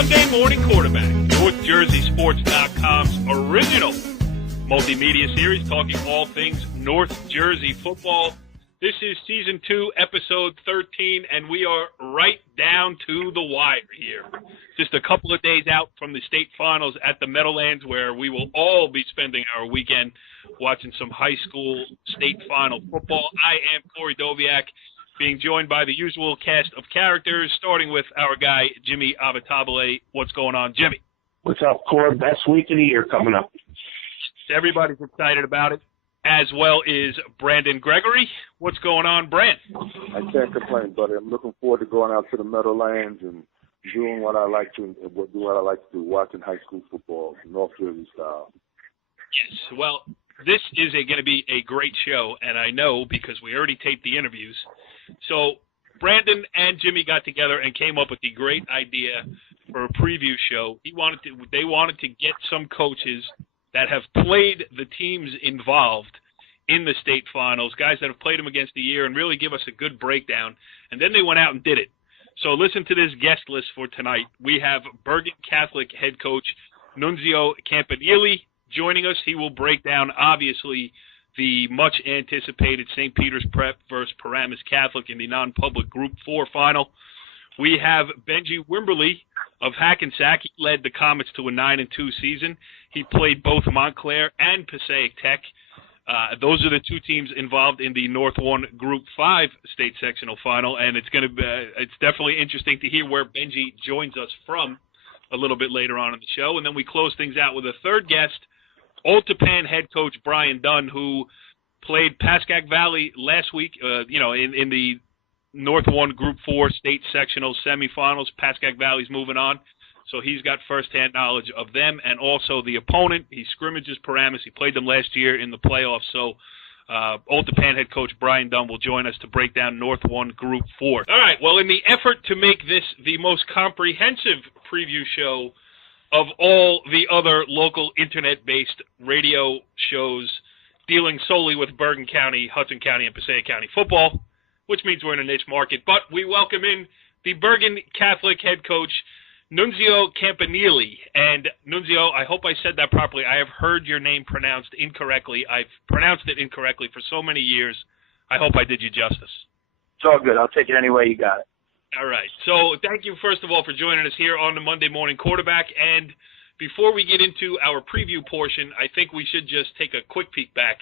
Monday Morning Quarterback, NorthJerseySports.com's original multimedia series talking all things North Jersey football. This is Season 2, Episode 13, and we are right down to the wire here. Just a couple of days out from the state finals at the Meadowlands, where we will all be spending our weekend watching some high school state final football. I am Corey Doviak, being joined by the usual cast of characters, starting with our guy, Jimmy Avitable. What's going on, Jimmy? What's up, Corey? Best week of the year coming up. Everybody's excited about it, as well is Brandon Gregory. What's going on, Brent? I can't complain, buddy. I'm looking forward to going out to the Meadowlands and doing what I like to do, watching high school football, North Jersey style. Yes, well, this is going to be a great show, and I know because we already taped the interviews. So Brandon and Jimmy got together and came up with the great idea for a preview show. They wanted to get some coaches that have played the teams involved in the state finals, guys that have played them against the year, and really give us a good breakdown. And then they went out and did it. So listen to this guest list for tonight. We have Bergen Catholic head coach Nunzio Campanile joining us. He will break down, obviously, the much-anticipated St. Peter's Prep versus Paramus Catholic in the non-public Group 4 final. We have Benjie Wimberly of Hackensack. He led the Comets to a 9-2 season. He played both Montclair and Passaic Tech. Those are the two teams involved in the North 1 Group 5 state sectional final, and it's definitely interesting to hear where Benjie joins us from a little bit later on in the show. And then we close things out with a third guest, Old Tappan head coach Brian Dunn, who played Pascack Valley last week, in the North 1 Group 4 state sectional semifinals. Pascack Valley's moving on, so he's got firsthand knowledge of them and also the opponent. He scrimmages Paramus. He played them last year in the playoffs. So Old Tappan head coach Brian Dunn will join us to break down North 1 Group 4. All right, well, in the effort to make this the most comprehensive preview show of all the other local internet-based radio shows dealing solely with Bergen County, Hudson County, and Passaic County football, which means we're in a niche market. But we welcome in the Bergen Catholic head coach, Nunzio Campanile. And Nunzio, I hope I said that properly. I have heard your name pronounced incorrectly. I've pronounced it incorrectly for so many years. I hope I did you justice. It's all good. I'll take it any way you got it. All right. So thank you, first of all, for joining us here on the Monday Morning Quarterback. And before we get into our preview portion, I think we should just take a quick peek back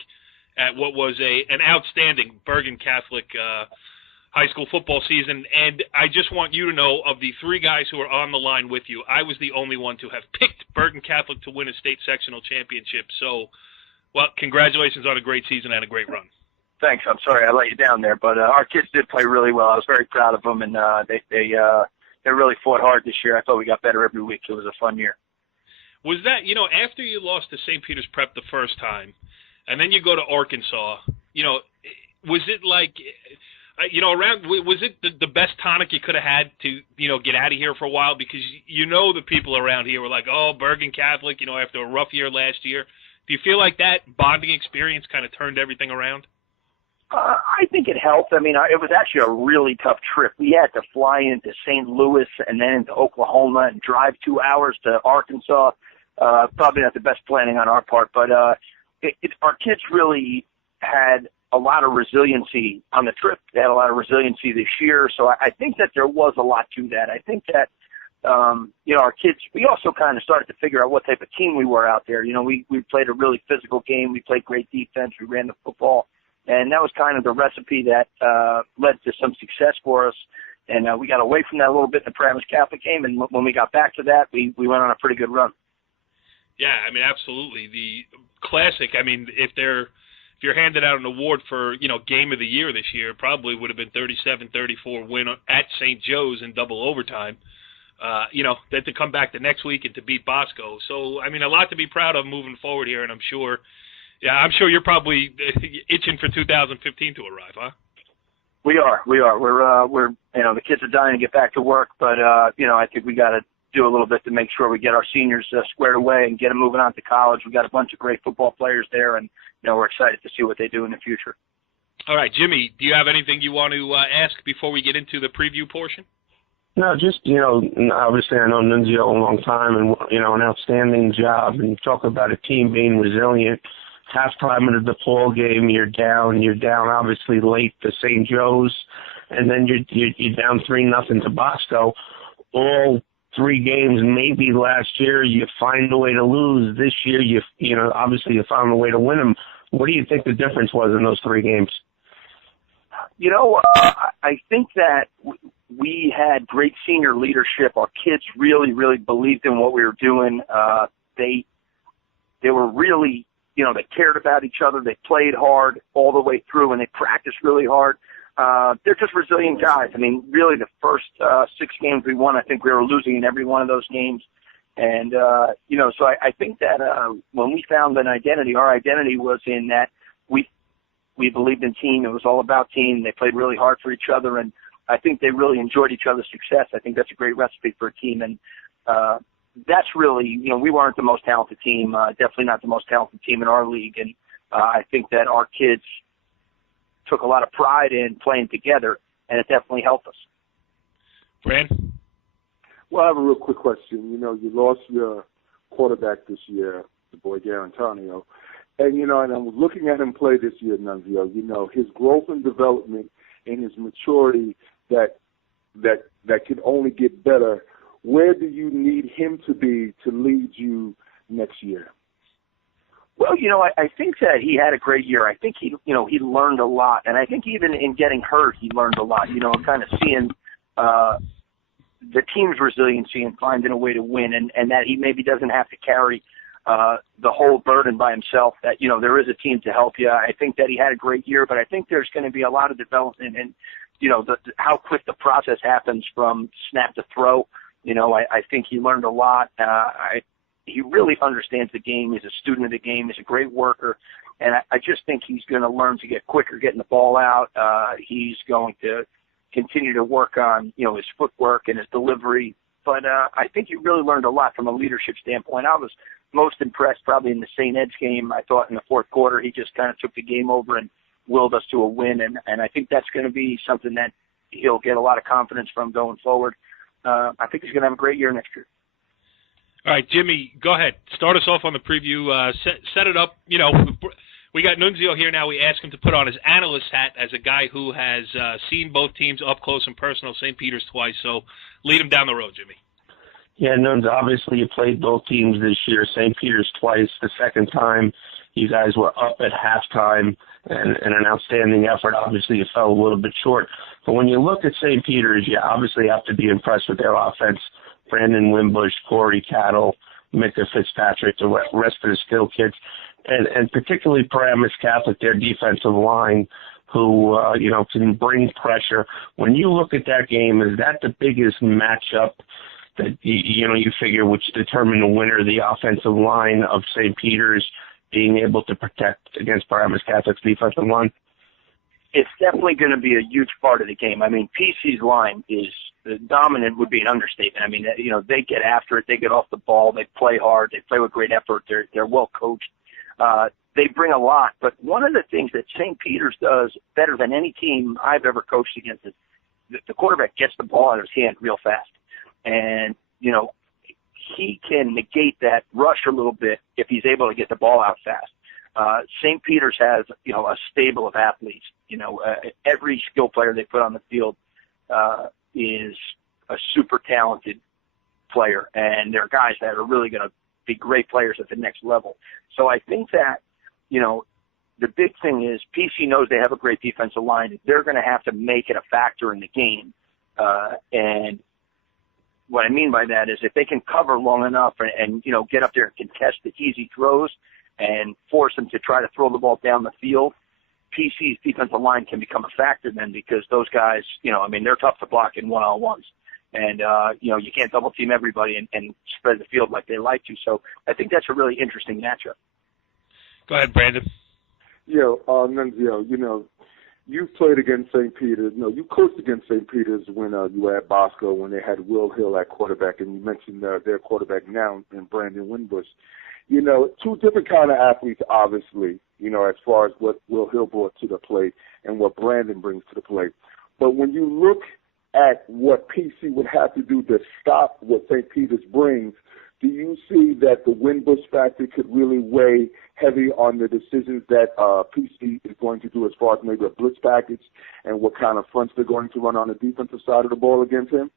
at what was an outstanding Bergen Catholic high school football season. And I just want you to know, of the three guys who are on the line with you, I was the only one to have picked Bergen Catholic to win a state sectional championship. So, well, congratulations on a great season and a great run. Thanks. I'm sorry I let you down there, but our kids did play really well. I was very proud of them, and they really fought hard this year. I thought we got better every week. It was a fun year. Was that, after you lost to St. Peter's Prep the first time, and then you go to Arkansas, was it like, was it the best tonic you could have had to, get out of here for a while? Because the people around here were like, oh, Bergen Catholic, after a rough year last year. Do you feel like that bonding experience kind of turned everything around? I think it helped. I mean, it was actually a really tough trip. We had to fly into St. Louis and then into Oklahoma and drive 2 hours to Arkansas. Probably not the best planning on our part, but our kids really had a lot of resiliency on the trip. They had a lot of resiliency this year, so I think that there was a lot to that. I think that, our kids, we also kind of started to figure out what type of team we were out there. We played a really physical game. We played great defense. We ran the football. And that was kind of the recipe that led to some success for us. And we got away from that a little bit in the Paramus Catholic game. And when we got back to that, we went on a pretty good run. Yeah, I mean, absolutely. The classic, I mean, if you're handed out an award for, game of the year this year, it probably would have been 37-34 win at St. Joe's in double overtime. Then to come back the next week and to beat Bosco. So, I mean, a lot to be proud of moving forward here. And I'm sure you're probably itching for 2015 to arrive, huh? We are. We're the kids are dying to get back to work, but I think we got to do a little bit to make sure we get our seniors squared away and get them moving on to college. We got a bunch of great football players there, and we're excited to see what they do in the future. All right, Jimmy, do you have anything you want to ask before we get into the preview portion? No, just, obviously I know Nunzio a long time and, an outstanding job. And you talk about a team being resilient. Halftime of the DePaul game, you're down obviously late to St. Joe's, and then you're down 3-0 to Bosco. All 3 games, maybe last year, you find a way to lose. This year, obviously you found a way to win them. What do you think the difference was in those 3 games? I think that we had great senior leadership. Our kids really, really believed in what we were doing. They were really, they cared about each other. They played hard all the way through, and they practiced really hard. They're just resilient guys. I mean, really the first 6 games we won, I think we were losing in every one of those games. And, so I think that when we found an identity, our identity was in that we believed in team. It was all about team. They played really hard for each other, and I think they really enjoyed each other's success. I think that's a great recipe for a team. And that's really, we weren't the most talented team, definitely not the most talented team in our league. And I think that our kids took a lot of pride in playing together, and it definitely helped us. Brand? Well, I have a real quick question. You lost your quarterback this year, the boy Garantonio. And, and I was looking at him play this year, Nunzio, his growth and development and his maturity that can only get better. Where do you need him to be to lead you next year? Well, I think that he had a great year. I think he learned a lot. And I think even in getting hurt, he learned a lot, kind of seeing the team's resiliency and finding a way to win, and that he maybe doesn't have to carry the whole burden by himself, that, there is a team to help you. I think that he had a great year, but I think there's going to be a lot of development and, how quick the process happens from snap to throw. I think he learned a lot. He really understands the game. He's a student of the game. He's a great worker. And I just think he's going to learn to get quicker getting the ball out. He's going to continue to work on, his footwork and his delivery. But I think he really learned a lot from a leadership standpoint. I was most impressed probably in the St. Ed's game. I thought in the fourth quarter he just kind of took the game over and willed us to a win. And I think that's going to be something that he'll get a lot of confidence from going forward. I think he's going to have a great year next year. All right, Jimmy, go ahead. Start us off on the preview. Set it up. We got Nunzio here now. We asked him to put on his analyst hat as a guy who has seen both teams up close and personal, St. Peter's twice. So lead him down the road, Jimmy. Yeah, Nuns, obviously you played both teams this year, St. Peter's twice. The second time you guys were up at halftime and an outstanding effort. Obviously you fell a little bit short. But when you look at St. Peter's, you obviously have to be impressed with their offense. Brandon Wimbush, Corey Cattle, Micah Fitzpatrick, the rest of the skill kids, and particularly Paramus Catholic, their defensive line, who can bring pressure. When you look at that game, is that the biggest matchup that you figure which determine the winner, the offensive line of St. Peter's being able to protect against Paramus Catholic's defensive line? It's definitely going to be a huge part of the game. I mean, PC's line is dominant would be an understatement. I mean, they get after it, they get off the ball, they play hard, they play with great effort, they're well coached. They bring a lot, but one of the things that St. Peter's does better than any team I've ever coached against is the quarterback gets the ball out of his hand real fast. And, he can negate that rush a little bit if he's able to get the ball out fast. St. Peter's has, a stable of athletes. Every skill player they put on the field is a super talented player, and they're guys that are really going to be great players at the next level. So I think that, the big thing is PC knows they have a great defensive line. They're going to have to make it a factor in the game. And what I mean by that is if they can cover long enough and get up there and contest the easy throws and force them to try to throw the ball down the field, PC's defensive line can become a factor then, because those guys, they're tough to block in one-on-ones. And, you can't double team everybody and spread the field like they like to. So I think that's a really interesting matchup. Go ahead, Brandon. Nunzio, you've played against St. Peter's. You coached against St. Peter's when you were at Bosco, when they had Will Hill at quarterback, and you mentioned their quarterback now in Brandon Wimbush. Two different kind of athletes, obviously, as far as what Will Hill brought to the plate and what Brandon brings to the plate. But when you look at what PC would have to do to stop what St. Peter's brings, do you see that the Wimbush factor could really weigh heavy on the decisions that PC is going to do as far as maybe a blitz package and what kind of fronts they're going to run on the defensive side of the ball against him?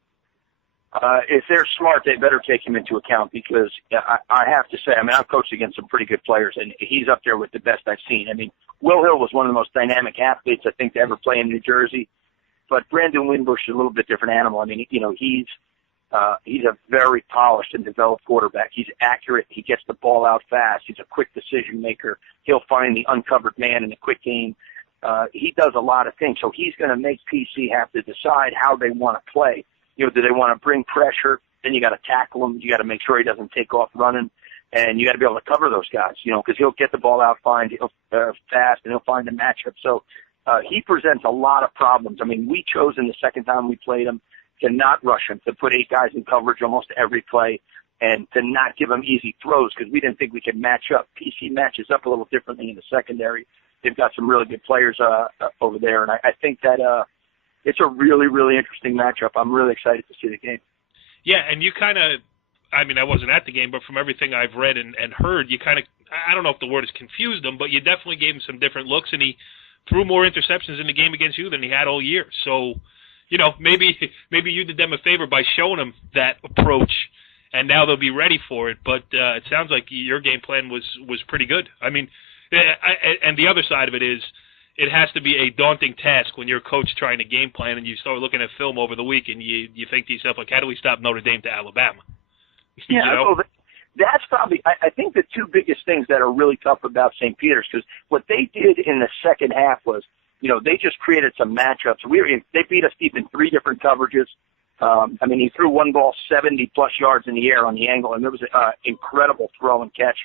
If they're smart, they better take him into account because I have to say, I mean, I've coached against some pretty good players, and he's up there with the best I've seen. I mean, Will Hill was one of the most dynamic athletes, I think, to ever play in New Jersey. But Brandon Wimbush is a little bit different animal. I mean, he's a very polished and developed quarterback. He's accurate. He gets the ball out fast. He's a quick decision maker. He'll find the uncovered man in a quick game. He does a lot of things. So he's going to make PC have to decide how they want to play. Do they want to bring pressure? Then you got to tackle him. You got to make sure he doesn't take off running, and you got to be able to cover those guys. Because he'll get the ball out fast, and he'll find the matchup. So he presents a lot of problems. I mean, we chose in the second time we played him to not rush him, to put 8 guys in coverage almost every play, and to not give him easy throws because we didn't think we could match up. PC matches up a little differently in the secondary. They've got some really good players over there, and I think that it's a really, really interesting matchup. I'm really excited to see the game. Yeah, and you kind of, I mean, I wasn't at the game, but from everything I've read and heard, you kind of, I don't know if the word is confused him, but you definitely gave him some different looks, and he threw more interceptions in the game against you than he had all year. So, maybe you did them a favor by showing them that approach, and now they'll be ready for it. But it sounds like your game plan was pretty good. I mean, and the other side of it is, it has to be a daunting task when you're a coach trying to game plan and you start looking at film over the week and you think to yourself, like, how do we stop Notre Dame to Alabama? Yeah, well, that's probably, I think the two biggest things that are really tough about St. Peter's, because what they did in the second half was, they just created some matchups. They beat us deep in 3 different coverages. I mean, he threw one ball 70-plus yards in the air on the angle, and it was an incredible throw and catch.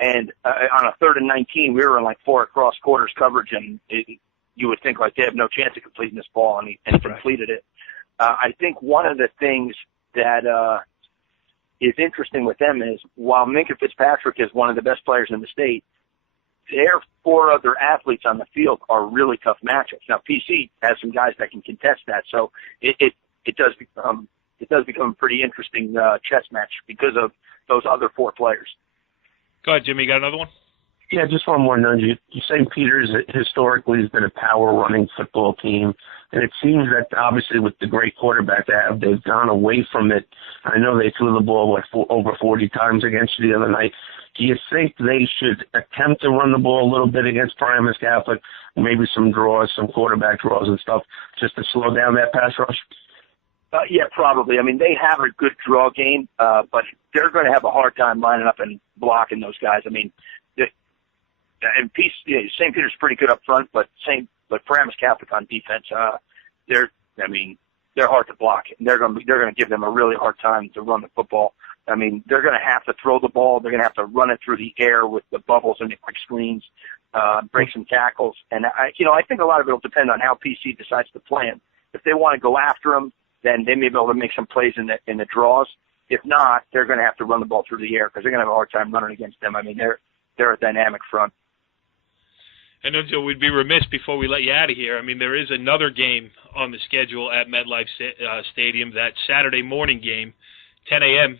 And on a 3rd and 19, we were in like 4 across quarters coverage, and you would think like they have no chance of completing this ball, and he completed it. I think one of the things that is interesting with them is while Minkah Fitzpatrick is one of the best players in the state, their 4 other athletes on the field are really tough matchups. Now PC has some guys that can contest that, so it does become a pretty interesting chess match because of those other 4 players. Go ahead, Jimmy. You got another one? Yeah, just one more, Nunzio. St. Peter's historically has been a power-running football team, and it seems that obviously with the great quarterback they have, they've gone away from it. I know they threw the ball, over 40 times against you the other night. Do you think they should attempt to run the ball a little bit against Paramus Catholic, maybe some draws, some quarterback draws and stuff, just to slow down that pass rush? Yeah, probably. I mean, they have a good draw game, but they're going to have a hard time lining up and blocking those guys. I mean, St. Peter's pretty good up front, but Paramus Catholic on defense, they're hard to block, and they're going to give them a really hard time to run the football. I mean, they're going to have to throw the ball. They're going to have to run it through the air with the bubbles and the quick screens, break some tackles, and I think a lot of it will depend on how PC decides to play them. If they want to go after them, then they may be able to make some plays in the draws. If not, they're going to have to run the ball through the air because they're going to have a hard time running against them. I mean, they're a dynamic front. And Nunzio, we'd be remiss before we let you out of here. I mean, there is another game on the schedule at MetLife Stadium, that Saturday morning game, 10 a.m.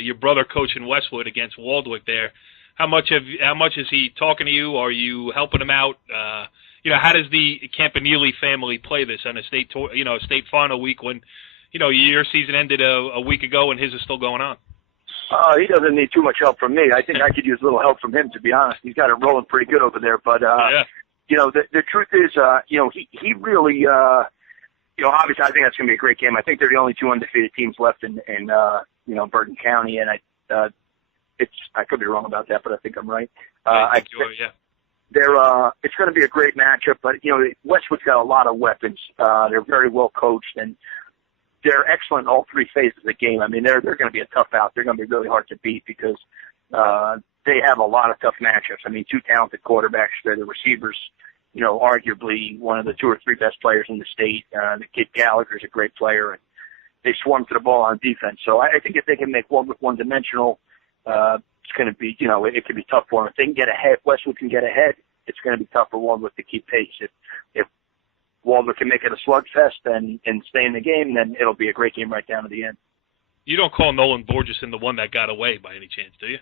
Your brother coaching Westwood against Waldwick there. How much is he talking to you? Are you helping him out? How does the Campanile family play this on a state final week when, your season ended a week ago and his is still going on? He doesn't need too much help from me. I think I could use a little help from him, to be honest. He's got it rolling pretty good over there. But, the truth is, he really, obviously I think that's going to be a great game. I think they're the only 2 undefeated teams left in Bergen County. And I could be wrong about that, but I think I'm right. It's going to be a great matchup, but, Westwood's got a lot of weapons. They're very well coached, and they're excellent in all 3 phases of the game. I mean, they're going to be a tough out. They're going to be really hard to beat because they have a lot of tough matchups. I mean, 2 talented quarterbacks. They're the receivers, arguably one of the 2 or 3 best players in the state. The kid Gallagher's a great player, and they swarm to the ball on defense. So I think if they can make Waldwick one-dimensional, it's going to be, it could be tough for them. If they can get ahead, Westwood can get ahead, it's going to be tough for Waldwick to keep pace. If Waldwick can make it a slugfest and stay in the game, then it'll be a great game right down to the end. You don't call Nolan Borgeson the one that got away by any chance, do you?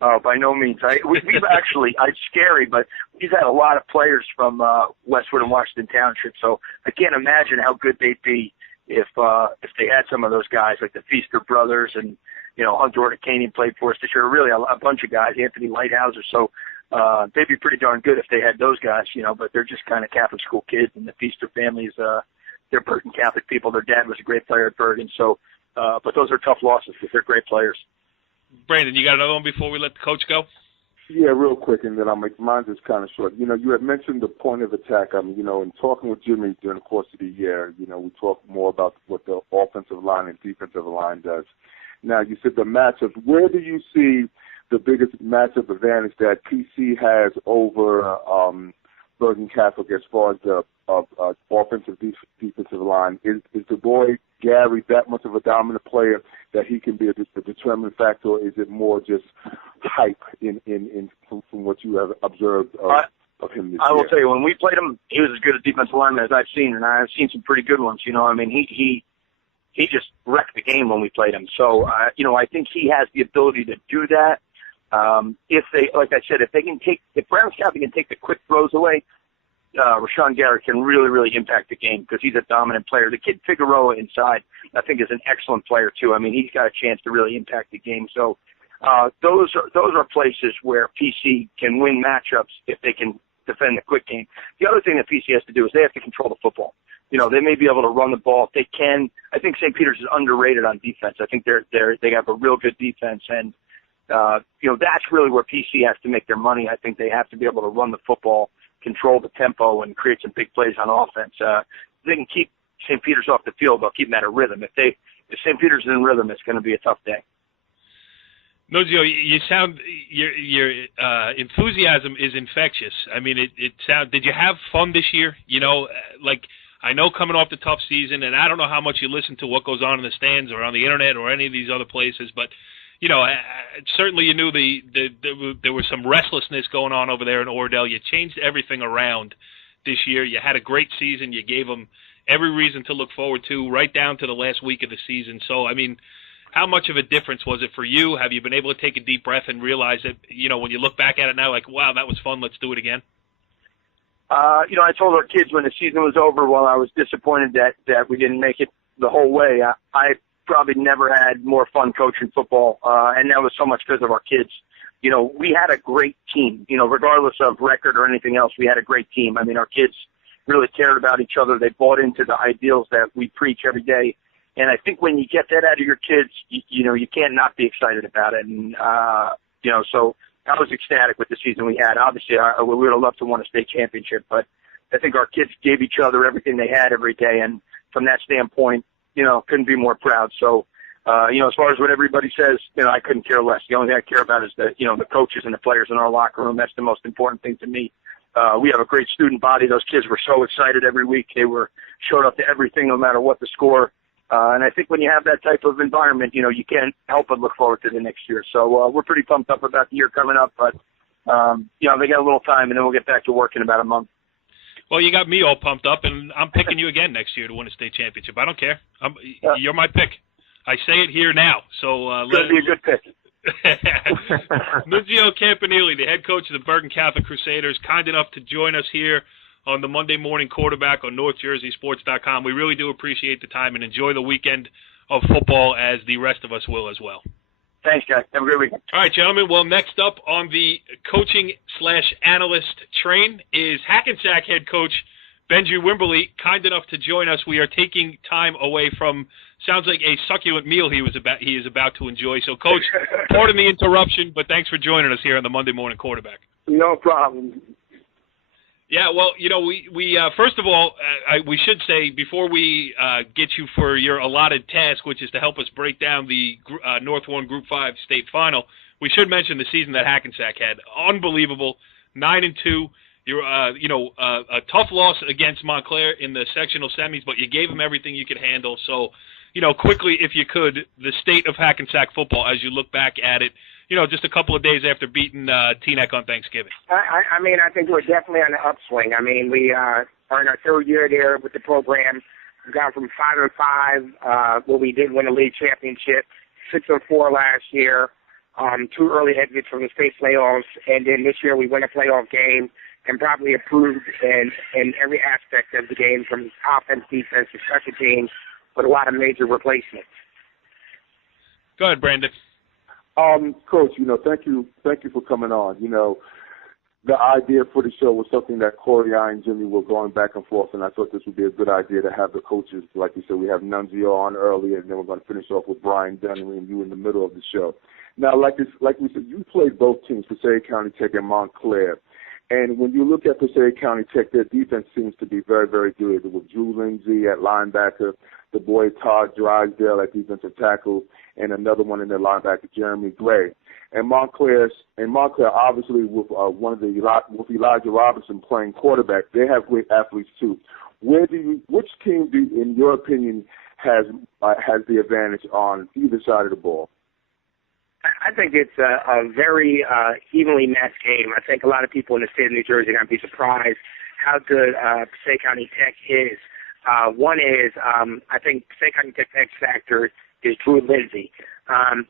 Oh, by no means. We've actually, it's scary, but we've had a lot of players from Westwood and Washington Township, so I can't imagine how good they'd be if they had some of those guys, like the Feaster brothers and, Hunter Ordicanian played for us this year, really a bunch of guys, Anthony Lighthouser. So they'd be pretty darn good if they had those guys, but they're just kind of Catholic school kids, and the Feaster families, they're Bergen Catholic people. Their dad was a great player at Bergen, so but those are tough losses because they're great players. Brandon, you got another one before we let the coach go? Yeah, real quick, and then I'll make mine just kind of short. You had mentioned the point of attack. In talking with Jimmy during the course of the year, we talked more about what the offensive line and defensive line does. Now, you said the matchups. Where do you see the biggest matchup advantage that PC has over Bergen Catholic as far as the offensive defensive line? Is the boy Gary that much of a dominant player that he can be a determining factor, or is it more just hype from what you have observed of him this year? I will tell you, when we played him, he was as good a defensive lineman as I've seen, and I've seen some pretty good ones. He just wrecked the game when we played him. So, I think he has the ability to do that. If they, like I said, if Paramus Catholic can take the quick throws away, Rashawn Garrett can really, really impact the game because he's a dominant player. The kid Figueroa inside, I think, is an excellent player too. He's got a chance to really impact the game. So those are places where PC can win matchups if they can defend the quick game. The other thing that PC has to do is they have to control the football. They may be able to run the ball. If they can, I think St. Peter's is underrated on defense. I think they have a real good defense, and that's really where PC has to make their money. I think they have to be able to run the football, control the tempo, and create some big plays on offense. If they can keep St. Peter's off the field, they'll keep them at a rhythm. If St. Peter's is in rhythm, it's going to be a tough day. Nunzio, your enthusiasm is infectious. It sounds. Did you have fun this year? I know coming off the tough season, and I don't know how much you listen to what goes on in the stands or on the internet or any of these other places, but certainly you knew there was some restlessness going on over there in Oradell. You changed everything around this year. You had a great season. You gave them every reason to look forward to, right down to the last week of the season. So, how much of a difference was it for you? Have you been able to take a deep breath and realize that, when you look back at it now, like, wow, that was fun, let's do it again? I told our kids when the season was over, while I was disappointed that we didn't make it the whole way, I probably never had more fun coaching football, and that was so much because of our kids. We had a great team, regardless of record or anything else, we had a great team. Our kids really cared about each other. They bought into the ideals that we preach every day. And I think when you get that out of your kids, you can't not be excited about it. And, so I was ecstatic with the season we had. Obviously, we would have loved to win a state championship, but I think our kids gave each other everything they had every day. And from that standpoint, couldn't be more proud. So, as far as what everybody says, I couldn't care less. The only thing I care about is the coaches and the players in our locker room. That's the most important thing to me. We have a great student body. Those kids were so excited every week. They showed up to everything, no matter what the score. And I think when you have that type of environment, you can't help but look forward to the next year. So we're pretty pumped up about the year coming up. But, they got a little time, and then we'll get back to work in about a month. Well, you got me all pumped up, and I'm picking you again next year to win a state championship. I don't care. You're my pick. I say it here now. So it's going to be a good pick. Nunzio Campanile, the head coach of the Bergen Catholic Crusaders, kind enough to join us here on the Monday Morning Quarterback on NorthJerseySports.com. We really do appreciate the time and enjoy the weekend of football as the rest of us will as well. Thanks, guys. Have a great weekend. All right, gentlemen. Well, next up on the coaching/analyst train is Hackensack head coach Benjie Wimberly, kind enough to join us. We are taking time away from, sounds like a succulent meal he is about to enjoy. So, Coach, pardon the interruption, but thanks for joining us here on the Monday Morning Quarterback. No problem. Yeah, well, we first of all, we should say before we get you for your allotted task, which is to help us break down the North 1 Group 5 state final, we should mention the season that Hackensack had. Unbelievable, 9-2. You're, a tough loss against Montclair in the sectional semis, but you gave them everything you could handle. So, quickly, if you could, the state of Hackensack football as you look back at it. just a couple of days after beating Teaneck on Thanksgiving? I mean, I think we're definitely on the upswing. I mean, we are in our third year there with the program. We've gone from 5-5, where we did win a league championship, 6-4 last year, 2 early exits from the state playoffs, and then this year we win a playoff game and probably improved in every aspect of the game, from offense, defense, to special teams, with a lot of major replacements. Go ahead, Brandon. Coach, thank you for coming on. The idea for the show was something that Corey, I, and Jimmy were going back and forth, and I thought this would be a good idea to have the coaches. Like you said, we have Nunzio on earlier, and then we're going to finish off with Brian Dunn and you in the middle of the show. Now, like we said, you played both teams, Passaic County Tech and Montclair. And when you look at Passaic County Tech, their defense seems to be very, very good. With Drew Lindsay at linebacker, the boy Todd Drysdale at defensive tackle, and another one in their linebacker, Jeremy Gray. And Montclair, obviously, with with Elijah Robinson playing quarterback, they have great athletes too. Which team, in your opinion, has the advantage on either side of the ball? I think it's a very evenly matched game. I think a lot of people in the state of New Jersey are going to be surprised how good Passaic County Tech is. One is, I think Passaic County Tech X factor is Drew Lindsay.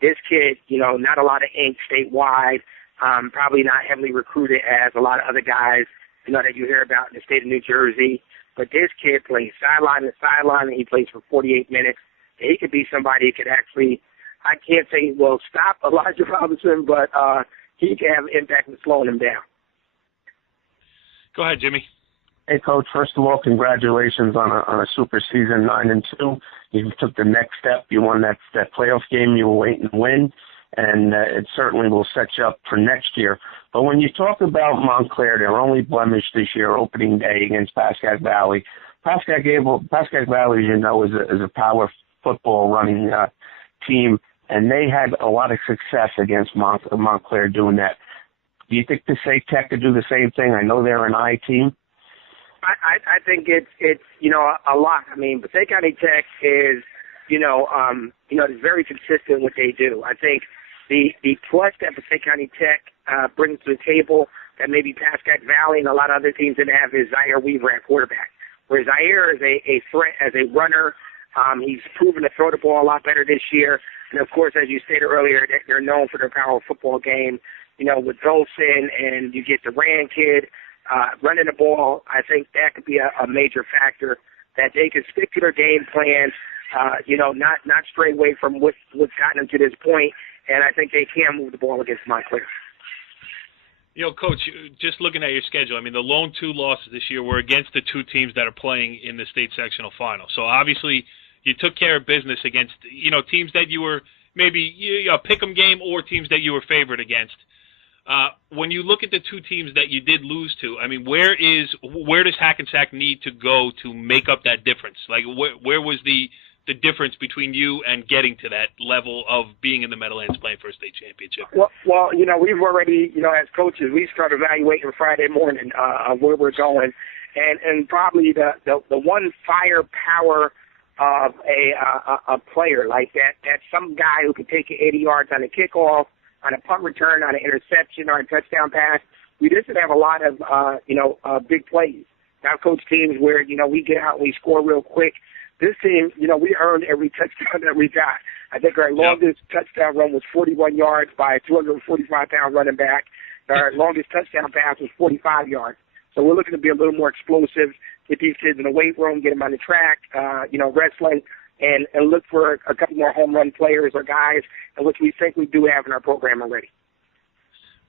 This kid, not a lot of ink statewide, probably not heavily recruited as a lot of other guys, that you hear about in the state of New Jersey. But this kid plays sideline to sideline, and he plays for 48 minutes. He could be somebody who could actually, I can't say he will stop Elijah Robinson, but he can have an impact in slowing him down. Go ahead, Jimmy. Hey, Coach, first of all, congratulations on a super season, 9-2. You took the next step. You won that playoff game you were waiting to win, and it certainly will set you up for next year. But when you talk about Montclair, their only blemish this year, opening day against Pascack Valley. Pascack Valley, is a power football running team, and they had a lot of success against Montclair doing that. Do you think Passaic Tech could do the same thing? I know they're an I team. I think it's a lot. I mean, Passaic County Tech is it's very consistent what they do. I think the plus that Passaic County Tech brings to the table that maybe Pascack Valley and a lot of other teams didn't have is Zaire Weaver at quarterback. Whereas Zaire is a threat as a runner. He's proven to throw the ball a lot better this year. And, of course, as you stated earlier, they're known for their power football game. With Dolson, and you get the Rand kid running the ball. I think that could be a major factor, that they can stick to their game plan, not stray away from what's gotten them to this point. And I think they can move the ball against Montclair. Coach, just looking at your schedule, I mean, the lone 2 losses this year were against the 2 teams that are playing in the state sectional final. So obviously you took care of business against, teams that you were maybe a pick-em game or teams that you were favored against. When you look at the 2 teams that you did lose to, I mean, where does Hackensack need to go to make up that difference? Like, where was the difference between you and getting to that level of being in the Meadowlands playing for a state championship? Well, we've already, as coaches, we start evaluating Friday morning where we're going, and probably the one firepower of a player like that some guy who can take it 80 yards on a kickoff, on a punt return, on an interception, or a touchdown pass. We just have a lot of, big plays. Now, coach teams where, we get out and we score real quick. This team, we earned every touchdown that we got. I think our longest touchdown run was 41 yards by a 245-pound running back. Our longest touchdown pass was 45 yards. So we're looking to be a little more explosive, get these kids in the weight room, get them on the track, wrestling, and look for a couple more home run players or guys, which we think we do have in our program already.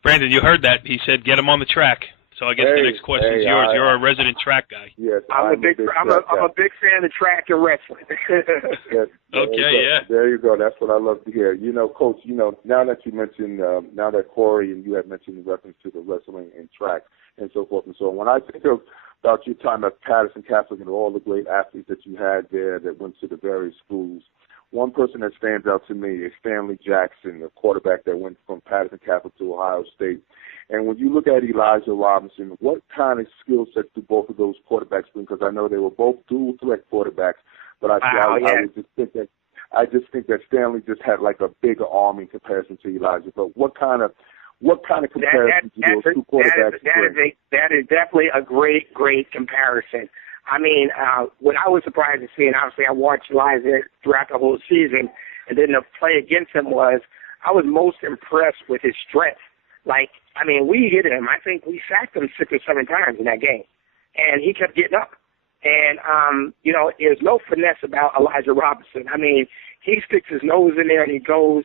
Brandon, you heard that. He said get him on the track. So I guess the next question is yours. You're a resident track guy. Yes, I'm a big fan of track and wrestling. Yes, okay, there you go. That's what I love to hear. Coach, now that you mentioned, now that Corey and you have mentioned in reference to the wrestling and track and so forth and so on, when I think about your time at Patterson Catholic and all the great athletes that you had there that went to the various schools, one person that stands out to me is Stanley Jackson, the quarterback that went from Patterson Catholic to Ohio State. And when you look at Elijah Robinson, what kind of skill sets do both of those quarterbacks bring? Because I know they were both dual threat quarterbacks, but I would just think that I just think that Stanley just had like a bigger arm in comparison to Elijah. But what kind of comparison do those two quarterbacks bring? That is definitely a great comparison. I mean, what I was surprised to see, and obviously I watched Elijah throughout the whole season, and then the play against him was, I was most impressed with his strength. Like, I mean, we hit him. I think we sacked him 6 or 7 times in that game, and he kept getting up. And, there's no finesse about Elijah Robinson. I mean, he sticks his nose in there and he goes.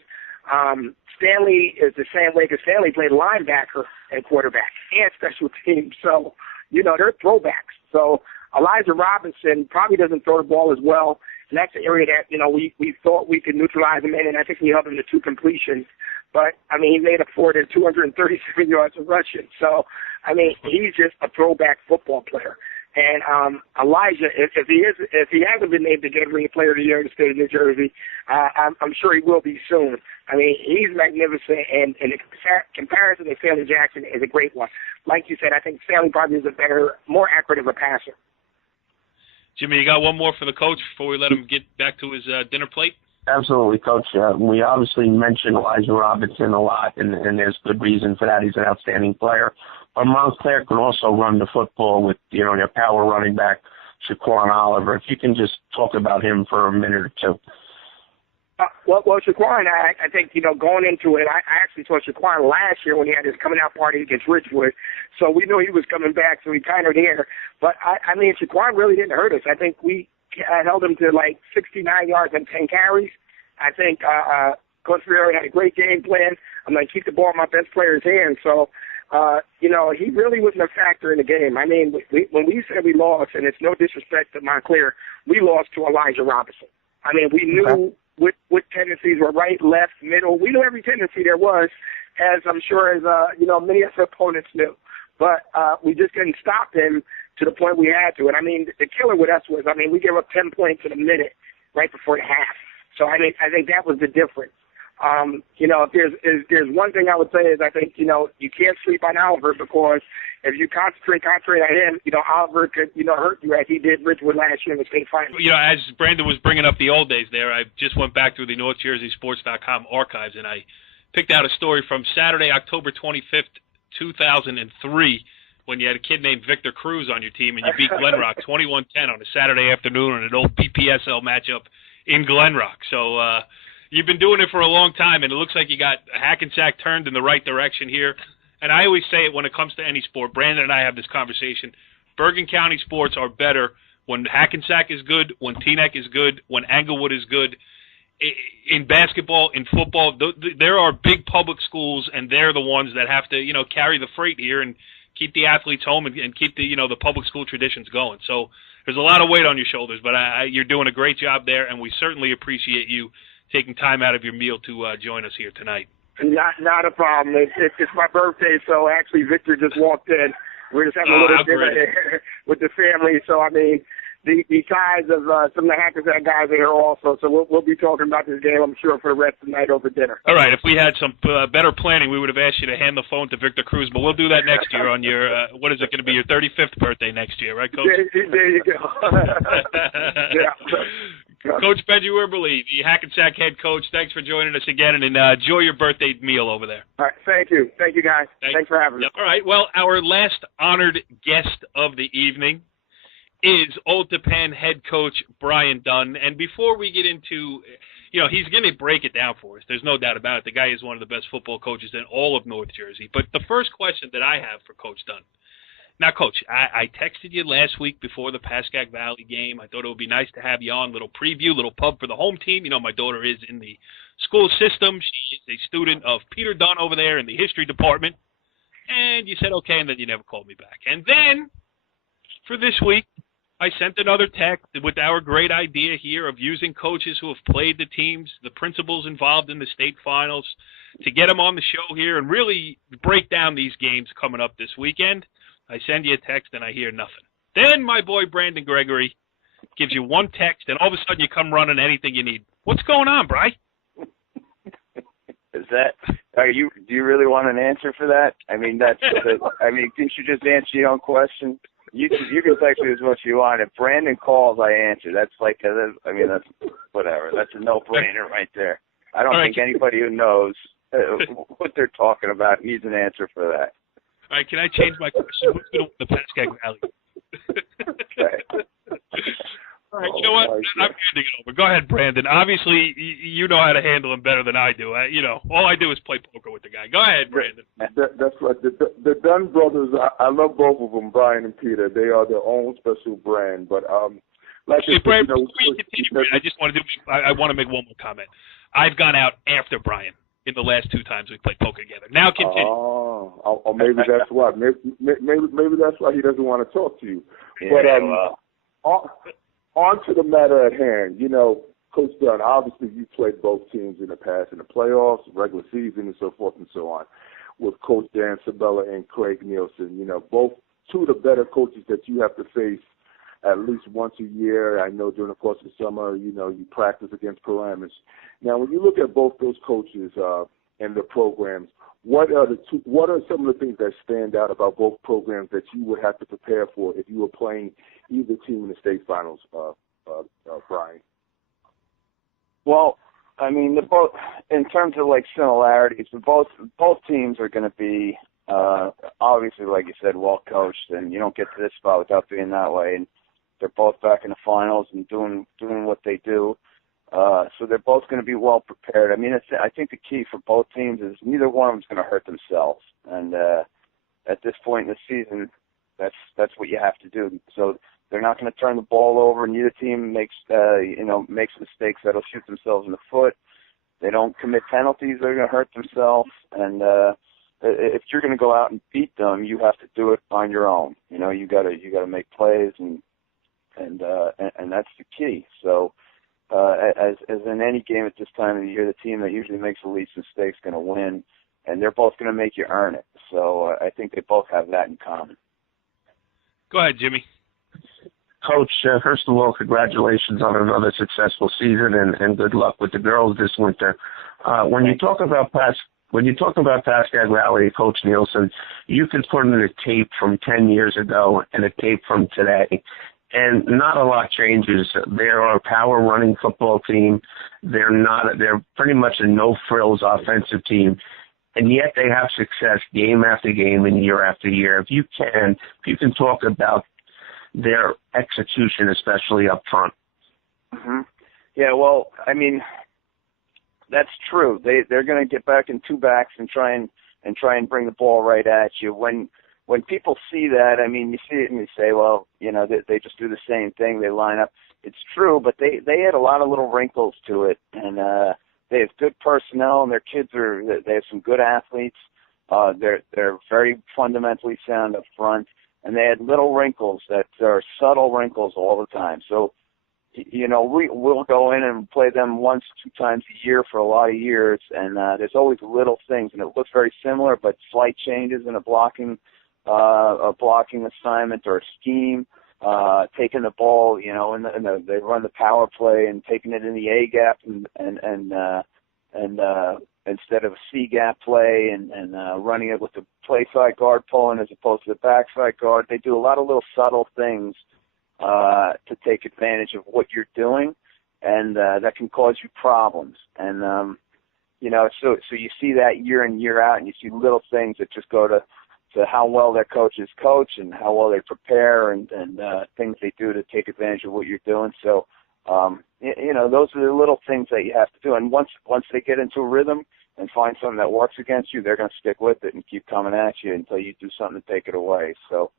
Stanley is the same way because Stanley played linebacker and quarterback and special teams. So, they're throwbacks. So Elijah Robinson probably doesn't throw the ball as well. And that's the area that, we thought we could neutralize him in, and I think we held him to 2 completions. But, I mean, he made up for it at 237 yards of rushing. So, I mean, he's just a throwback football player. And Elijah, if he hasn't been named the Gatorade Player of the Year in the state of New Jersey, I'm sure he will be soon. I mean, he's magnificent, and the comparison to Stanley Jackson is a great one. Like you said, I think Stanley probably is a better, more accurate of a passer. Jimmy, you got one more for the coach before we let him get back to his dinner plate? Absolutely, Coach. We obviously mentioned Elijah Robinson a lot, and there's good reason for that. He's an outstanding player. But Montclair can also run the football with, their power running back, Shaquan Oliver. If you can just talk about him for a minute or two. Well, Shaquan, I think, going into it, I actually saw Shaquan last year when he had his coming out party against Ridgewood. So we knew he was coming back, so he kind of there. But, I mean, Shaquan really didn't hurt us. I think we held him to like 69 yards and 10 carries. I think Coach Ferrari had a great game plan. I'm going to keep the ball in my best player's hands. So, he really wasn't a factor in the game. I mean, when we said we lost, and it's no disrespect to Montclair, we lost to Elijah Robinson. I mean, we knew what tendencies were right, left, middle. We knew every tendency there was, as I'm sure as, many of the opponents knew. But we just couldn't stop him to the point we had to. And, I mean, the killer with us was, we gave up 10 points in a minute right before the half. So, I think that was the difference. If there's one thing I would say is I think, you can't sleep on Oliver because if you concentrate on him, Oliver could, hurt you as he did Ridgewood last year in the state final. As Brandon was bringing up the old days there, I just went back through the NorthJerseySports.com archives and I picked out a story from Saturday, October 25th, 2003, when you had a kid named Victor Cruz on your team and you beat Glen Rock 21-10 on a Saturday afternoon in an old PPSL matchup in Glen Rock. So, you've been doing it for a long time, and it looks like you got Hackensack turned in the right direction here. And I always say it when it comes to any sport. Brandon and I have this conversation. Bergen County sports are better when Hackensack is good, when Teaneck is good, when Englewood is good. In basketball, in football, there are big public schools, and they're the ones that have to, carry the freight here and keep the athletes home and keep the, the public school traditions going. So there's a lot of weight on your shoulders, but you're doing a great job there, and we certainly appreciate you taking time out of your meal to join us here tonight. Not a problem. It's my birthday, so actually Victor just walked in. We're just having a little dinner with the family. So, the guys of some of the Hackensack guys are here also, so we'll be talking about this game, I'm sure, for the rest of the night over dinner. All right. If we had some better planning, we would have asked you to hand the phone to Victor Cruz, but we'll do that next year on your, what is it going to be, your 35th birthday next year, right, Coach? There you go. Yeah. Coach Benjie Wimberly, the Hackensack head coach, thanks for joining us again, and enjoy your birthday meal over there. All right, thank you. Thank you, guys. Thanks for having me. All right, well, our last honored guest of the evening is Old Tappan head coach Brian Dunn, and before we get into, he's going to break it down for us. There's no doubt about it. The guy is one of the best football coaches in all of North Jersey. But the first question that I have for Coach Dunn. Now, Coach, I texted you last week before the Pascack Valley game. I thought it would be nice to have you on, little preview, little pub for the home team. My daughter is in the school system. She is a student of Peter Dunn over there in the history department. And you said okay, and then you never called me back. And then for this week, I sent another text with our great idea here of using coaches who have played the teams, the principals involved in the state finals, to get them on the show here and really break down these games coming up this weekend. I send you a text, and I hear nothing. Then my boy Brandon Gregory gives you one text, and all of a sudden you come running anything you need. What's going on, Bri? Do you really want an answer for that? Didn't you just answer your own question? You can text me as much as you want. If Brandon calls, I answer. That's like, that's whatever. That's a no-brainer right there. I don't think anybody who knows what they're talking about needs an answer for that. All right, can I change my question? Who's going to win the Pascack Valley? Okay. All right, you know what? I'm handing it over. Go ahead, Brandon. Obviously, you know how to handle him better than I do. All I do is play poker with the guy. Go ahead, Brandon. That's right. The Dunn brothers, I love both of them, Brian and Peter. They are their own special brand. But Brian, before you continue, I want to make one more comment. I've gone out after Brian in the last 2 times we played poker together. Now continue. Oh, maybe that's why. Maybe that's why he doesn't want to talk to you. Yeah, On to the matter at hand. Coach Dunn, obviously you played both teams in the past, in the playoffs, regular season, and so forth and so on, with Coach Dan Sabella and Craig Nielsen. Both 2 of the better coaches that you have to face at least once a year. I know during the course of the summer, you practice against Paramus. Now, when you look at both those coaches and their programs, what are some of the things that stand out about both programs that you would have to prepare for if you were playing either team in the state finals, Brian? Well, I mean, both in terms of similarities, both teams are going to be obviously, like you said, well coached, and you don't get to this spot without being that way. And they're both back in the finals and doing what they do. So they're both going to be well prepared. I mean, I think the key for both teams is neither one of them is going to hurt themselves. And at this point in the season, that's what you have to do. So they're not going to turn the ball over. Neither team makes mistakes that'll shoot themselves in the foot. They don't commit penalties that are going to hurt themselves. And if you're going to go out and beat them, you have to do it on your own. You got to make plays, and that's the key. So. As in any game at this time of the year, the team that usually makes the least mistakes is going to win, and they're both going to make you earn it. So I think they both have that in common. Go ahead, Jimmy. Coach, first of all, congratulations on another successful season, and good luck with the girls this winter. When you talk about Pascack Valley, Coach Nielsen, you can put in a tape from 10 years ago and a tape from today. And not a lot changes. They're a power running football team. They're pretty much a no-frills offensive team. And yet they have success game after game and year after year. If you can talk about their execution, especially up front. Mm-hmm. Yeah, well, I mean, that's true. They're going to get back in 2 backs and try and bring the ball right at you. When people see that, I mean, you see it and you say, well, they just do the same thing. They line up. It's true, but they add a lot of little wrinkles to it, and they have good personnel, and their kids they have some good athletes. They're very fundamentally sound up front, and they add little wrinkles that are subtle wrinkles all the time. So, we'll go in and play them 1 to 2 times a year for a lot of years, and there's always little things, and it looks very similar, but slight changes in a blocking assignment or a scheme, taking the ball, they run the power play and taking it in the A gap and instead of a C gap play and running it with the play side guard pulling as opposed to the backside guard. They do a lot of little subtle things to take advantage of what you're doing, and that can cause you problems. And so you see that year in, year out, and you see little things that just go to how well their coaches coach and how well they prepare and things they do to take advantage of what you're doing. So, those are the little things that you have to do. And once they get into a rhythm and find something that works against you, they're going to stick with it and keep coming at you until you do something to take it away. So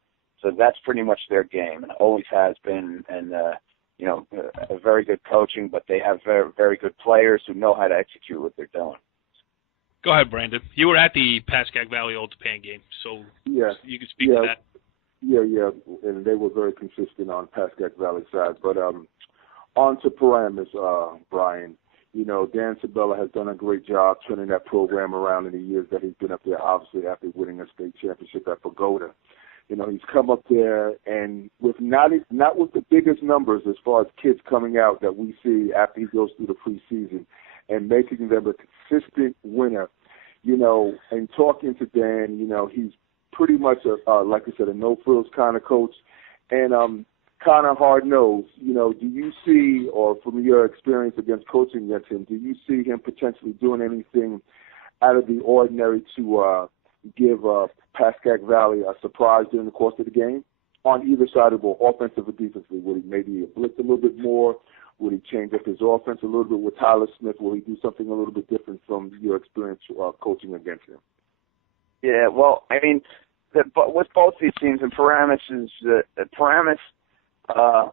that's pretty much their game, and always has been. And, a very good coaching, but they have very, very good players who know how to execute what they're doing. Go ahead, Brandon. You were at the Pascack Valley Old Tappan game, so you can speak to that. Yeah, and they were very consistent on Pascack Valley side. But on to Paramus, Brian. Dan Sabella has done a great job turning that program around in the years that he's been up there, obviously after winning a state championship at Pagoda. He's come up there, and with not with the biggest numbers as far as kids coming out that we see after he goes through the preseason, and making them a consistent winner, and talking to Dan, he's pretty much like I said, a no-frills kind of coach. and kind of hard-nosed. You know, do you see, or from your experience against coaching against him, do you see him potentially doing anything out of the ordinary to give Pascack Valley a surprise during the course of the game on either side of the ball, offensive or defensively? Would he maybe blitz a little bit more? Would he change up his offense a little bit with Tyler Smith? Will he do something a little bit different from your experience coaching against him? Yeah, well, I mean, but with both these teams, and Paramus is Paramus,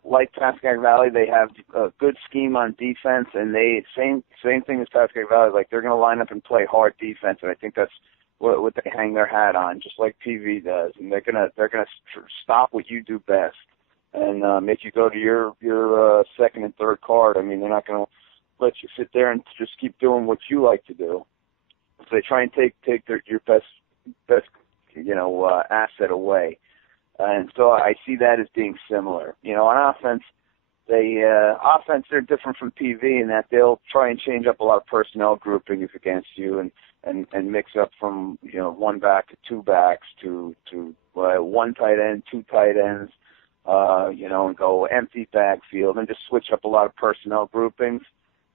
like Pascack Valley, they have a good scheme on defense, and they same thing as Pascack Valley. Like, they're going to line up and play hard defense, and I think that's what they hang their hat on, just like PV does. And they're gonna stop what you do best and make you go to your second and third card. I mean, they're not going to let you sit there and just keep doing what you like to do. So they try and take your best asset away. And so I see that as being similar. You know, on offense, they're different from PV in that they'll try and change up a lot of personnel groupings against you and mix up from, you know, one back to two backs to one tight end, two tight ends, you know, and go empty backfield and just switch up a lot of personnel groupings,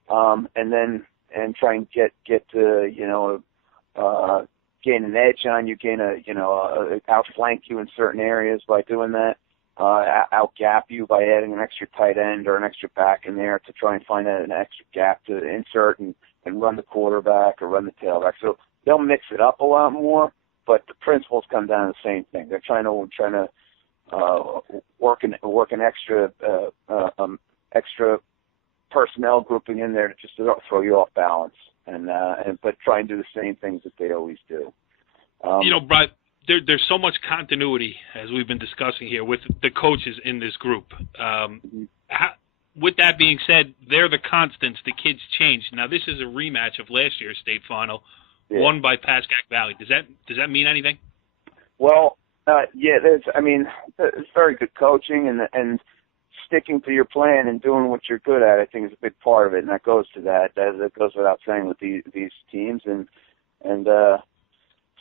and try and get to, you know, gain an edge on you, outflank you in certain areas by doing that, outgap you by adding an extra tight end or an extra back in there to try and find an extra gap to insert and run the quarterback or run the tailback. So they'll mix it up a lot more, but the principles come down to the same thing. They're trying to work an extra personnel grouping in there just to throw you off balance, but try and do the same things that they always do. You know, Brian, there's so much continuity, as we've been discussing here, with the coaches in this group. With that being said, they're the constants. The kids change. Now, this is a rematch of last year's state final, won by Pascack Valley. Does that mean anything? Well, it's very good coaching and sticking to your plan and doing what you're good at, I think, is a big part of it, and that goes to that. That goes without saying with these teams, and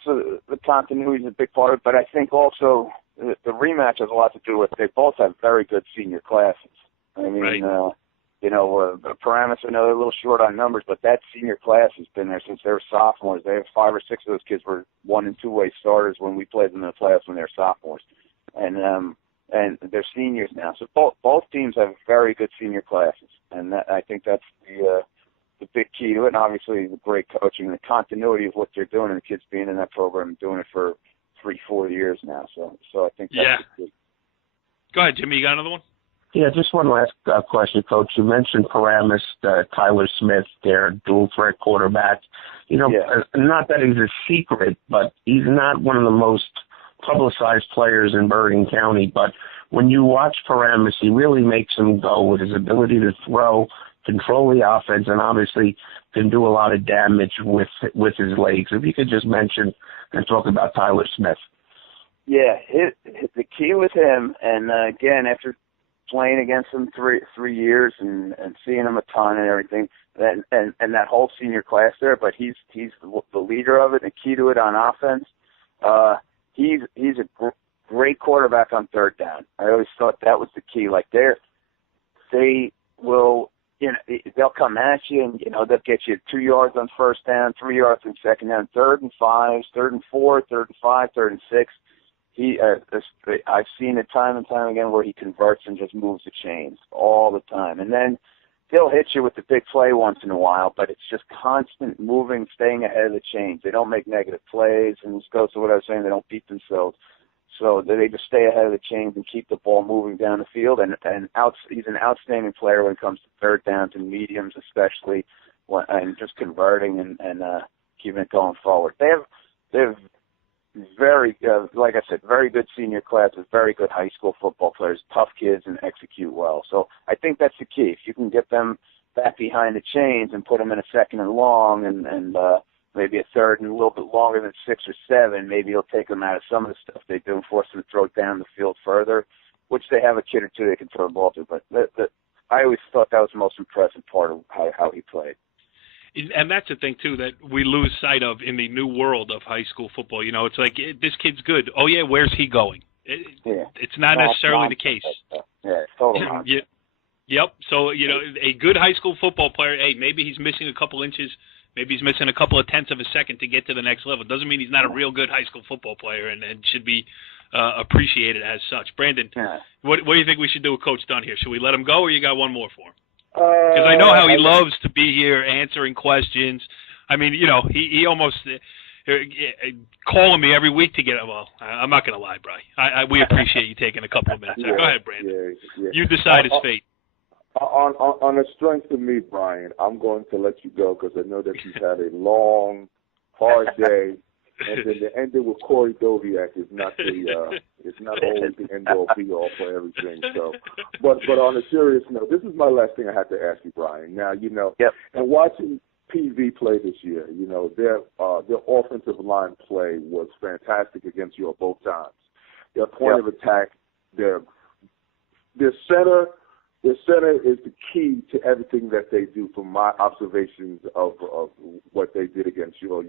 so the continuity is a big part of it. But I think also the rematch has a lot to do with they both have very good senior classes. I mean, right. Paramus, I know they're a little short on numbers, but that senior class has been there since they were sophomores. They have 5 or 6 of those kids were 1- and 2-way starters when we played them in the playoffs when they were sophomores, and they're seniors now. So both teams have very good senior classes, and I think that's the big key to it. And obviously the great coaching and the continuity of what they're doing, and the kids being in that program and doing it for 3-4 years now. So I think that's the key. Go ahead, Jimmy. You got another one? Yeah, just one last question, Coach. You mentioned Paramus, Tyler Smith, their dual threat quarterback. You know, not that he's a secret, but he's not one of the most publicized players in Bergen County. But when you watch Paramus, he really makes him go with his ability to throw, control the offense, and obviously can do a lot of damage with his legs. If you could just mention and talk about Tyler Smith. Yeah, the key with him, and again, after playing against him three years and seeing him a ton and everything, and that whole senior class there, but he's the leader of it, the key to it on offense. He's a great quarterback on third down. I always thought that was the key. Like they will, you know, they'll come at you and, you know, they'll get you 2 yards on first down, 3 yards on second down, 3rd and 5, 3rd and 4, 3rd and 5, 3rd and 6. I've seen it time and time again where he converts and just moves the chains all the time. And then they'll hit you with the big play once in a while, but it's just constant moving, staying ahead of the chains. They don't make negative plays, and this goes to what I was saying, they don't beat themselves. So they just stay ahead of the chains and keep the ball moving down the field. And he's an outstanding player when it comes to third downs and mediums especially, and just converting and keeping it going forward. They have very, like I said, very good senior classes, very good high school football players, tough kids, and execute well. So I think that's the key. If you can get them back behind the chains and put them in a 2nd and long and maybe a 3rd and a little bit longer than 6 or 7, maybe you'll take them out of some of the stuff they do and force them to throw down the field further, which they have a kid or two they can throw the ball to. But I always thought that was the most impressive part of how he played. And that's the thing, too, that we lose sight of in the new world of high school football. You know, it's like, this kid's good. Oh, yeah, where's he going? It's not necessarily the case. Yeah, totally. Yep. So, a good high school football player, hey, maybe he's missing a couple inches, maybe he's missing a couple of tenths of a second to get to the next level. Doesn't mean he's not a real good high school football player and should be appreciated as such. Brandon, what do you think we should do with Coach Dunn here? Should we let him go, or you got one more for him? Because I know how he loves to be here answering questions. I mean, he almost calling me every week to get – well, I'm not going to lie, Brian. We appreciate you taking a couple of minutes. Go ahead, Brandon. Yeah. You decide his fate. On the strength of me, Brian, I'm going to let you go because I know that you've had a long, hard day, and then the ending with Corey Doviak is not always the end all be all for everything. So, but on a serious note, this is my last thing I have to ask you, Brian. Now, and watching PV play this year, their offensive line play was fantastic against you at both times. Their point of attack, their center. The center is the key to everything that they do from my observations of what they did against you.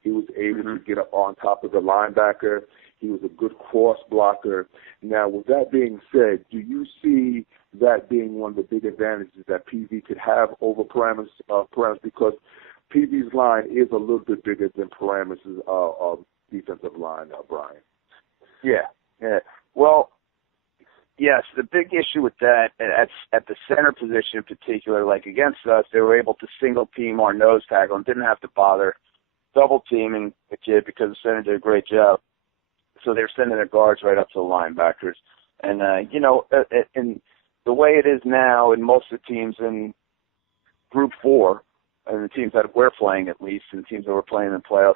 He was able to get up on top of the linebacker. He was a good cross blocker. Now, with that being said, do you see that being one of the big advantages that PV could have over Paramus? Because PV's line is a little bit bigger than Paramus's defensive line, Brian. Yeah. Well, yes, the big issue with that, at the center position in particular, like against us, they were able to single team our nose tackle and didn't have to bother double teaming the kid because the center did a great job. So they were sending their guards right up to the linebackers. And, in the way it is now in most of the teams in Group 4, and the teams that we're playing at least, and the teams that we're playing in the playoffs,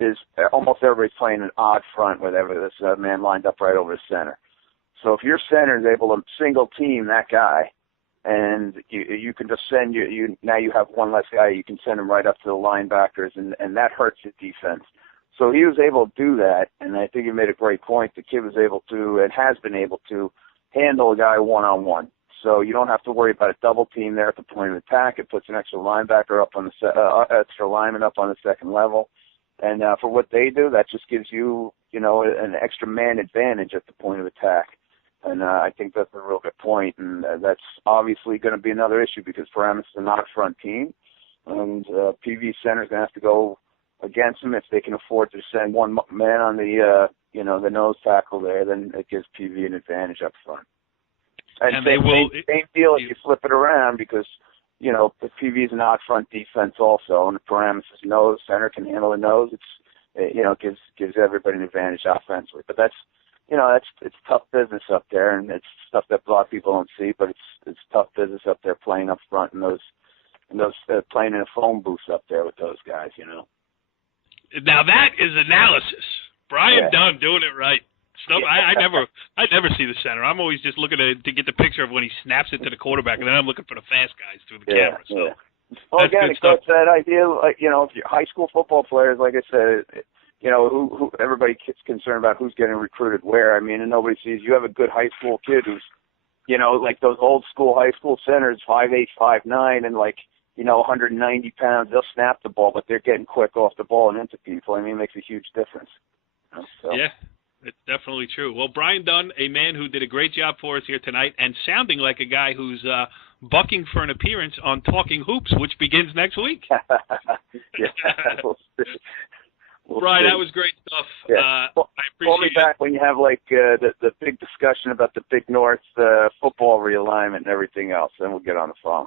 is almost everybody's playing an odd front with this man lined up right over the center. So if your center is able to single team that guy, and you can just send now you have one less guy, you can send him right up to the linebackers, and that hurts the defense. So he was able to do that, and I think he made a great point. The kid was able to, and has been able to, handle a guy one-on-one. So you don't have to worry about a double team there at the point of attack. It puts an extra linebacker up on extra lineman up on the second level. And for what they do, that just gives you, an extra man advantage at the point of attack. And I think that's a real good point, and that's obviously going to be another issue because Paramus is not a front team, and PV center is going to have to go against them. If they can afford to send one man on the the nose tackle there, then it gives PV an advantage up front. And same deal if you flip it around because the PV is an odd front defense also, and the Paramus' nose center can handle the nose. It's gives everybody an advantage offensively, but that's. It's tough business up there, and it's stuff that a lot of people don't see. But it's tough business up there playing up front and those playing in a phone booth up there with those guys. Now that is analysis. Brian Dunn doing it right. Stuff I never see the center. I'm always just looking to get the picture of when he snaps it to the quarterback, and then I'm looking for the fast guys through the camera. So well, again, it goes to that idea. If you're high school football players, like I said. Who everybody gets concerned about who's getting recruited where. I mean, and nobody sees you have a good high school kid who's, like those old school high school centers, 5'8", 5'9", and 190 pounds. They'll snap the ball, but they're getting quick off the ball and into people. I mean, it makes a huge difference. So. Yeah, it's definitely true. Well, Brian Dunn, a man who did a great job for us here tonight, and sounding like a guy who's bucking for an appearance on Talking Hoops, which begins next week. Brian, that was great stuff. Yeah. I appreciate Call me back when you have the big discussion about the Big North football realignment and everything else. Then we'll get on the phone.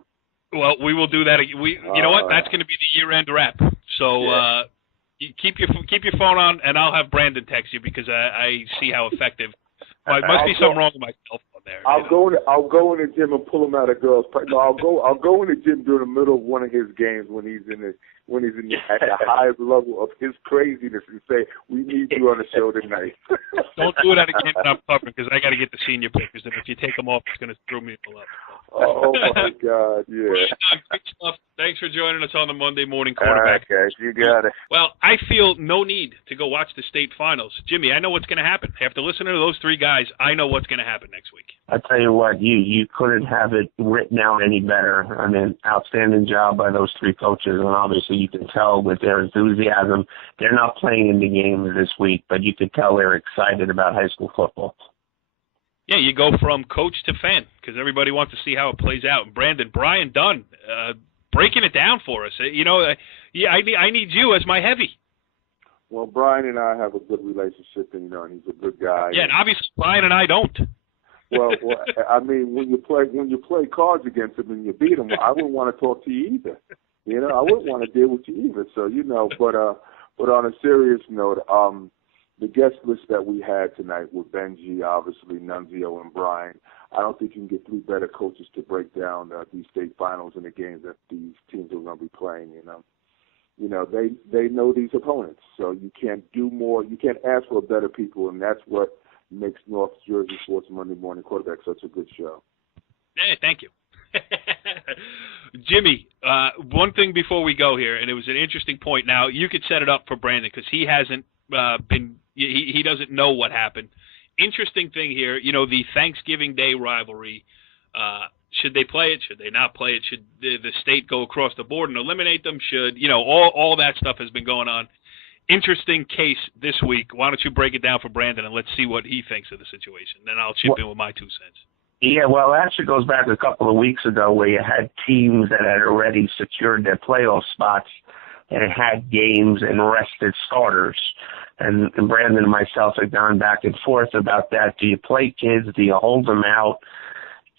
Well, we will do that. You know what? That's going to be the year-end wrap. So you keep your phone on, and I'll have Brandon text you because I see how effective. Well, there must be something wrong with my cell phone there. I'll go in the gym and pull him out of girls. No, I'll go in the gym during the middle of one of his games when he's at the highest level of his craziness and say, "We need you on the show tonight." Don't do it at a game that I'm covering because I got to get the senior pictures, and if you take them off, it's going to screw me all up. Oh my God! Yeah. Great stuff. Thanks for joining us on the Monday morning quarterback. All right, guys, you got it. Well, I feel no need to go watch the state finals. Jimmy, I know what's going to happen. After listening to those three guys, I know what's going to happen next week. I tell you what, you couldn't have it written out any better. I mean, outstanding job by those three coaches, and obviously you can tell with their enthusiasm. They're not playing in the game this week, but you could tell they're excited about high school football. Yeah, you go from coach to fan because everybody wants to see how it plays out. Brian Dunn, breaking it down for us. I need you as my heavy. Well, Brian and I have a good relationship, and and he's a good guy. Yeah, and obviously Brian and I don't. Well, I mean, when you play cards against him and you beat him, I wouldn't want to talk to you either. I wouldn't want to deal with you either. So but on a serious note, the guest list that we had tonight were Benjie, obviously Nunzio, and Brian. I don't think you can get three better coaches to break down these state finals and the games that these teams are going to be playing. They know these opponents, so you can't do more. You can't ask for better people, and that's what makes North Jersey Sports Monday Morning Quarterback such a good show. Hey, thank you. Jimmy, one thing before we go here, and it was an interesting point. Now, you could set it up for Brandon because he hasn't he doesn't know what happened. Interesting thing here, the Thanksgiving Day rivalry, should they play it? Should they not play it? Should the state go across the board and eliminate them? Should, all that stuff has been going on. Interesting case this week. Why don't you break it down for Brandon and let's see what he thinks of the situation. Then I'll chip in with my 2 cents. Yeah, well, it actually goes back a couple of weeks ago where you had teams that had already secured their playoff spots and had games and rested starters. And Brandon and myself had gone back and forth about that. Do you play kids? Do you hold them out?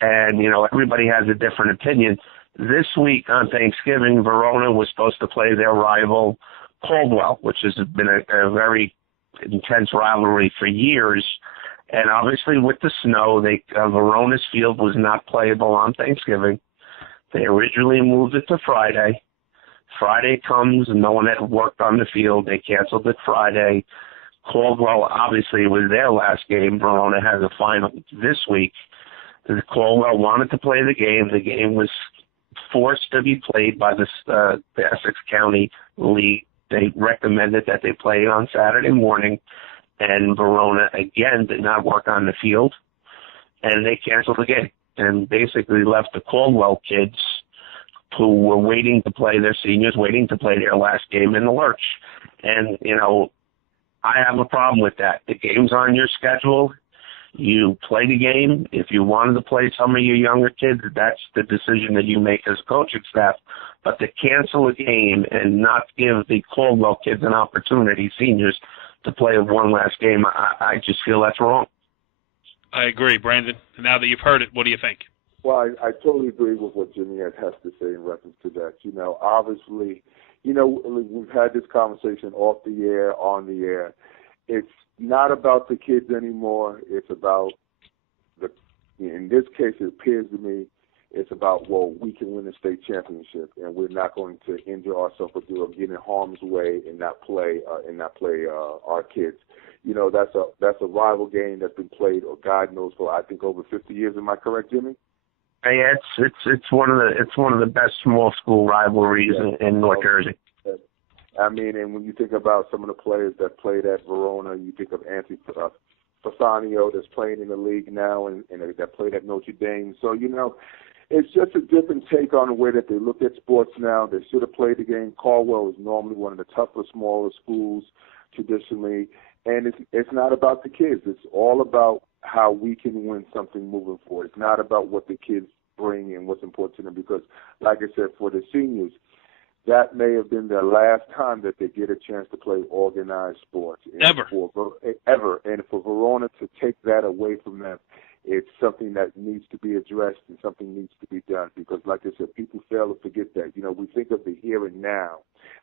And, everybody has a different opinion. This week on Thanksgiving, Verona was supposed to play their rival Caldwell, which has been a very intense rivalry for years. And obviously with the snow, Verona's field was not playable on Thanksgiving. They originally moved it to Friday. Friday comes and no one had worked on the field. They canceled it Friday. Caldwell, obviously, was their last game. Verona has a final this week. Caldwell wanted to play the game. The game was forced to be played by the Essex County League. They recommended that they play it on Saturday morning, and Verona, again, did not work on the field, and they canceled the game and basically left the Caldwell kids who were waiting to play, their seniors, waiting to play their last game in the lurch. And, I have a problem with that. The game's on your schedule. You play the game. If you wanted to play some of your younger kids, that's the decision that you make as coaching staff. But to cancel a game and not give the Caldwell kids an opportunity, seniors, to play one last game, I just feel that's wrong. I agree, Brandon. Now that you've heard it, what do you think? Well, I totally agree with what Jimmy has to say in reference to that. Obviously, we've had this conversation off the air, on the air. It's not about the kids anymore. It's about in this case, it appears to me, it's about, we can win the state championship, and we're not going to injure ourselves or get in harm's way and not play our kids. That's a rival game that's been played, or God knows, for I think over 50 years. Am I correct, Jimmy? Yeah, it's one of the best small school rivalries in North Jersey. I mean, and when you think about some of the players that played at Verona, you think of Anthony Fassanio that's playing in the league now and that played at Notre Dame. So, it's just a different take on the way that they look at sports now. They should have played the game. Caldwell is normally one of the tougher, smaller schools traditionally. And it's not about the kids. It's all about how we can win something moving forward. It's not about what the kids bring and what's important to them because, like I said, for the seniors, that may have been their last time that they get a chance to play organized sports. Ever. And for Verona to take that away from them, it's something that needs to be addressed and something needs to be done because, like I said, people fail to forget that. We think of the here and now.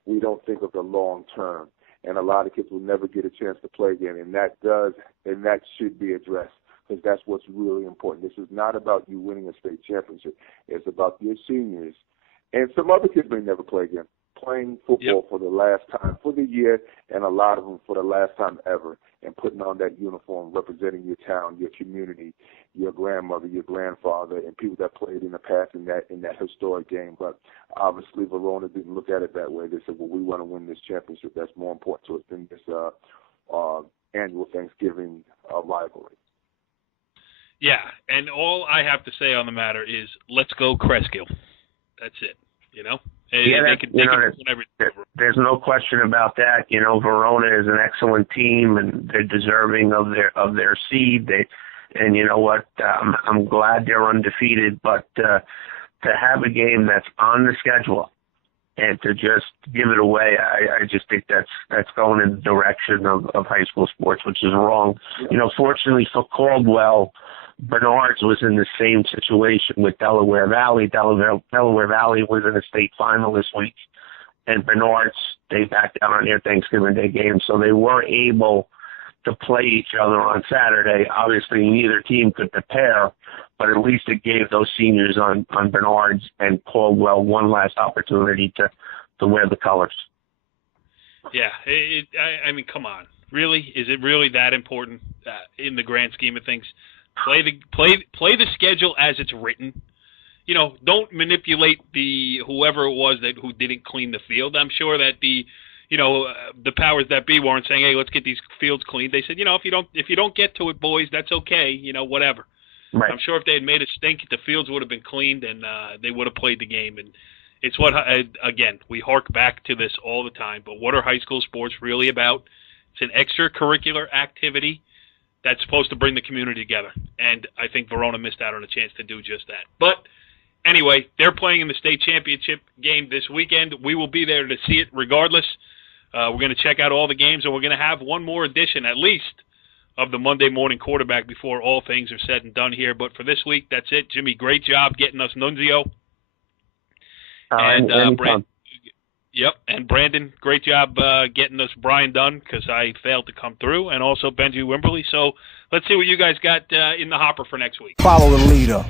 We don't think of the long term. And a lot of kids will never get a chance to play again, and that should be addressed because that's what's really important. This is not about you winning a state championship. It's about your seniors. And some other kids may never play again, playing football for the last time for the year, and a lot of them for the last time ever, and putting on that uniform, representing your town, your community, your grandmother, your grandfather, and people that played in the past in that historic game. But obviously, Verona didn't look at it that way. They said, well, we want to win this championship. That's more important to us than this annual Thanksgiving rivalry. Yeah, and all I have to say on the matter is, let's go Kreskill. That's it. You know. There's no question about that. You know, Verona is an excellent team, and they're deserving of their seed. And you know what? I'm glad they're undefeated, but to have a game that's on the schedule and to just give it away, I just think that's going in the direction of high school sports, which is wrong. You know, fortunately for Caldwell, Bernard's was in the same situation with Delaware Valley. Delaware Valley was in a state final this week, and Bernard's, they backed down on their Thanksgiving Day game, so they were able to play each other on Saturday. Obviously, neither team could prepare, but at least it gave those seniors on Bernard's and Caldwell one last opportunity to wear the colors. Yeah, I mean, come on. Really? Is it really that important in the grand scheme of things? Play the schedule as it's written. You know, don't manipulate whoever it was who didn't clean the field. I'm sure that the powers that be weren't saying, "Hey, let's get these fields cleaned." They said, you know, if you don't get to it, boys, that's okay. You know, whatever. Right. I'm sure if they had made it stink, the fields would have been cleaned and they would have played the game. And it's what again, we hark back to this all the time. But what are high school sports really about? It's an extracurricular activity that's supposed to bring the community together. And I think Verona missed out on a chance to do just that. But anyway, they're playing in the state championship game this weekend. We will be there to see it regardless. We're going to check out all the games, and we're going to have one more edition, at least, of the Monday Morning Quarterback before all things are said and done here. But for this week, that's it. Jimmy, great job getting us Nunzio. Yep, and Brandon, great job getting us Brian Dunn, because I failed to come through, and also Benjie Wimberly. So let's see what you guys got in the hopper for next week. Follow the leader.